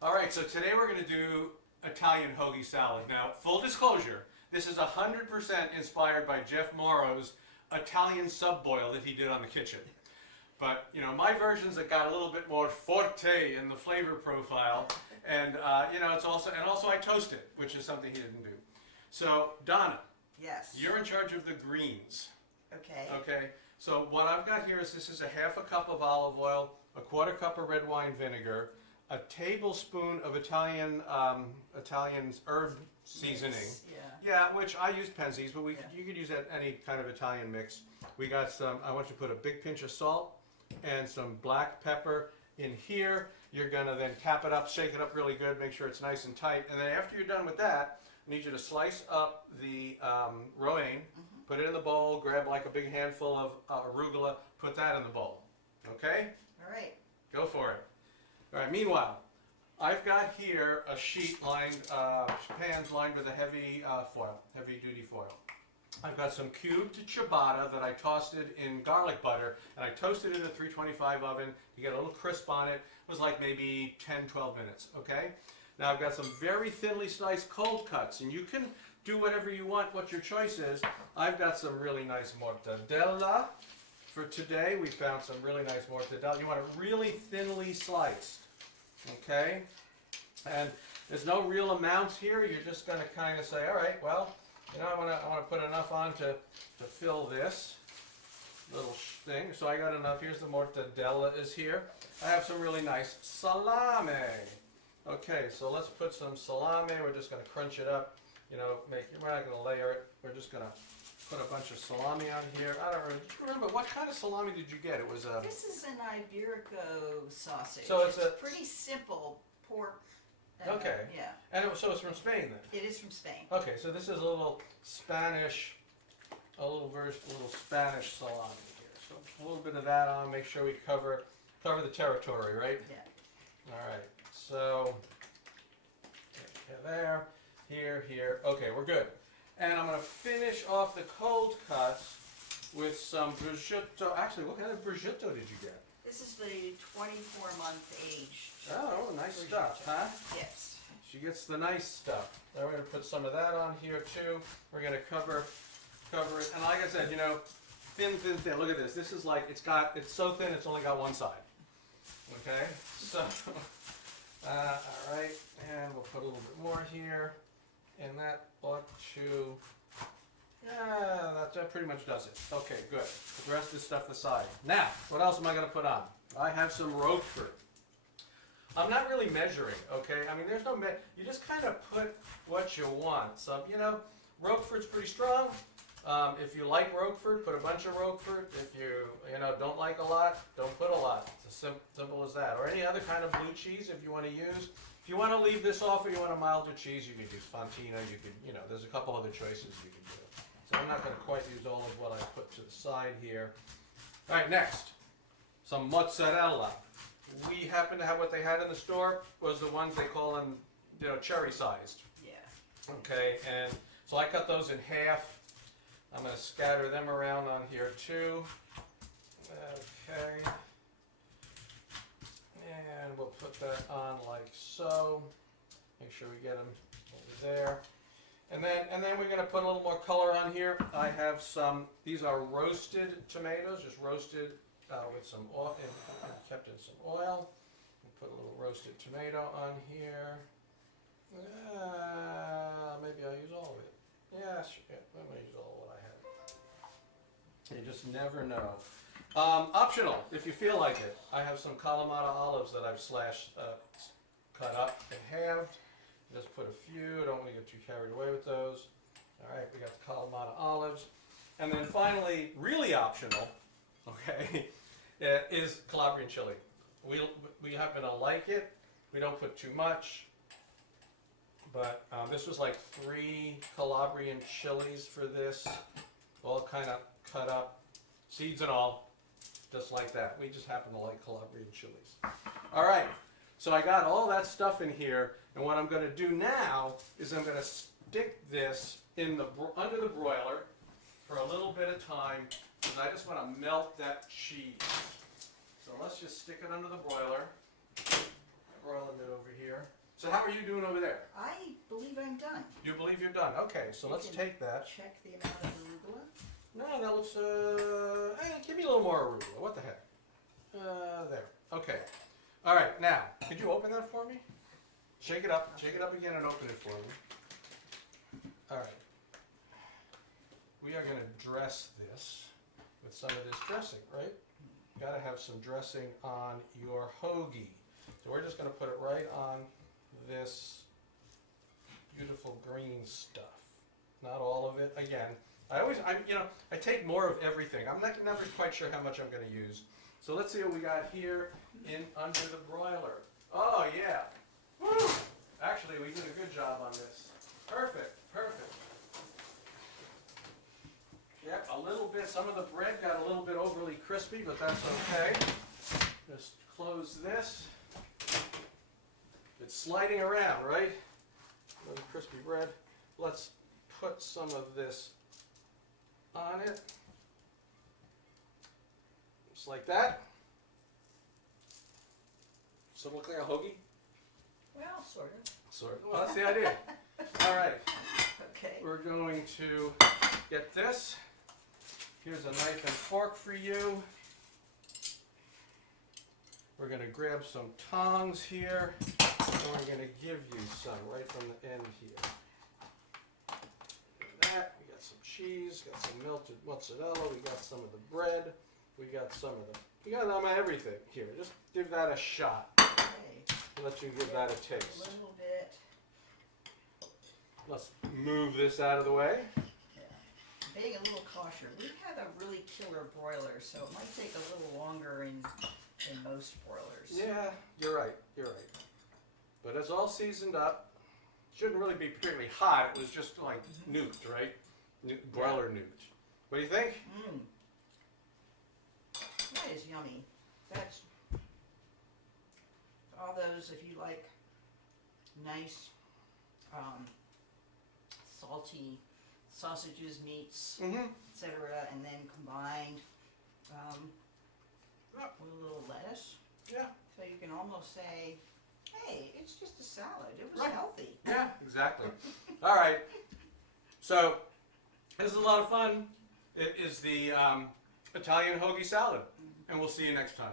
All right, so today we're going to do Italian hoagie salad. Now, full disclosure, this is 100% inspired by Jeff Mauro's Italian sub-boil that he did on the kitchen. But, you know, my versions have got a little bit more forte in the flavor profile. And, you know, it's also I toast it, which is something he didn't do. So, Donna. Yes. You're in charge of the greens. Okay. Okay. So what I've got here is this is a half a cup of olive oil, a quarter cup of red wine vinegar, a tablespoon of Italian herb seasoning. Mix, yeah. Yeah, which I used Penzeys, but Yeah. you could use any kind of Italian mix. We got some. I want you to put a big pinch of salt and some black pepper in here. You're gonna then cap it up, shake it up really good, make sure it's nice and tight, and then after you're done with that, I need you to slice up the romaine. Put it in the bowl, grab like a big handful of arugula, put that in the bowl. Okay? All right. Go for it. All right, meanwhile, I've got here a sheet lined, pans lined with a heavy foil, heavy duty foil. I've got some cubed ciabatta that I toasted in garlic butter, and I toasted it in a 325 oven to get a little crisp on it. It was like maybe 10, 12 minutes, okay? Now I've got some very thinly sliced cold cuts, and you can do whatever you want, what your choice is. I've got some really nice mortadella for today. We found some really nice mortadella. You want it really thinly sliced, okay? And there's no real amounts here. You're just going to kind of say, all right, well, you know, I want to put enough on to fill this little thing. So I got enough. Here's the mortadella is here. I have some really nice salami. Okay, so let's put some salami. We're just going to crunch it up. You know, we're not going to layer it. We're just going to put a bunch of salami on here. I don't remember, what kind of salami did you get? It was a... This is an Iberico sausage. So it's a pretty simple pork. Okay. Yeah. And so it's from Spain then? It is from Spain. Okay, so this is a little Spanish, a little Spanish salami here. So a little bit of that on. Make sure we cover the territory, right? Yeah. All right. So there. Here. Okay, we're good. And I'm going to finish off the cold cuts with some prosciutto. Actually, what kind of prosciutto did you get? This is the 24-month age. Oh, nice prosciutto. stuff, huh? Yes. She gets the nice stuff. Then we're going to put some of that on here too. We're going to cover it. And like I said, you know, thin. Look at this. This is like, it's so thin it's only got one side. Okay? So, all right. And we'll put a little bit more here. And that ought to, that pretty much does it. Okay, good. Put the rest of this stuff aside. Now, what else am I going to put on? I have some Roquefort. I'm not really measuring, okay? I mean, there's no, you just kind of put what you want. So, you know, Roquefort's pretty strong. If you like Roquefort, put a bunch of Roquefort. If you know, don't like a lot, don't put a lot. It's as simple as that. Or any other kind of blue cheese if you want to use. If you want to leave this off or you want a milder cheese, you can use Fontina. You could, you know, there's a couple other choices you can do. So I'm not going to quite use all of what I put to the side here. All right, next, some mozzarella. We happen to have what they had in the store was the ones they call them, you know, cherry sized. Yeah. Okay, and so I cut those in half. I'm going to scatter them around on here too. Okay. And we'll put that on like so. Make sure we get them over there. And then we're going to put a little more color on here. I have some, these are roasted tomatoes, just roasted with some oil, and kept in some oil. We'll put a little roasted tomato on here. Maybe I'll use all of it. Yeah, sure. Yeah, I'm going to use all of what I have. You just never know. Optional, if you feel like it. I have some Kalamata olives that I've cut up and halved. Just put a few. Don't want to get too carried away with those. All right, we got the Kalamata olives. And then finally, really optional, okay, is Calabrian chili. We happen to like it. We don't put too much. But this was like 3 Calabrian chilies for this. All kind of cut up, seeds and all. Just like that. We just happen to like Calabrian chilies. All right, so I got all that stuff in here, and what I'm going to do now is I'm going to stick this in under the broiler for a little bit of time, because I just want to melt that cheese. So let's just stick it under the broiler. Broiling it over here. So how are you doing over there? I believe I'm done. You believe you're done? Okay, so You let's can take that. Check the amount of arugula. No, that looks, hey, give me a little more arugula. What the heck? There. Okay. All right, now, could you open that for me? Shake it up again and open it for me. All right. We are going to dress this with some of this dressing, right? Got to have some dressing on your hoagie. So we're just going to put it right on this beautiful green stuff. Not all of it. Again, I take more of everything. I'm never quite sure how much I'm going to use. So let's see what we got here under the broiler. Oh yeah. Woo! Actually, we did a good job on this. Perfect, perfect. Yep, a little bit, some of the bread got a little bit overly crispy, but that's okay. Just close this. It's sliding around, right? Little crispy bread. Let's put some of this on it. Just like that. So look like a hoagie? Well, sort of. Sort of. Well, that's the idea. All right. Okay. We're going to get this. Here's a knife and fork for you. We're going to grab some tongs here, and we're going to give you some right from the end here. That. We got some cheese, got some melted mozzarella, we got some of the bread, we got some of the, we got everything here. Just give that a shot. Okay. Let you give that a A taste. little bit. Let's move this out of the way. Yeah. Being a little cautious. We have a really killer broiler, so it might take a little longer in most broilers. Yeah, you're right, you're right. But it's all seasoned up. Shouldn't really be particularly hot. It was just like nuked, right? Broiler nuked. What do you think? Mmm. That is yummy. That's all those, if you like nice, salty sausages, meats, Mm-hmm. etc., and then combined with a little lettuce. Yeah. So you can almost say, hey, it's just a salad. It was Right. healthy. Yeah, exactly. All right. So this is a lot of fun. It is the Italian hoagie salad, and we'll see you next time.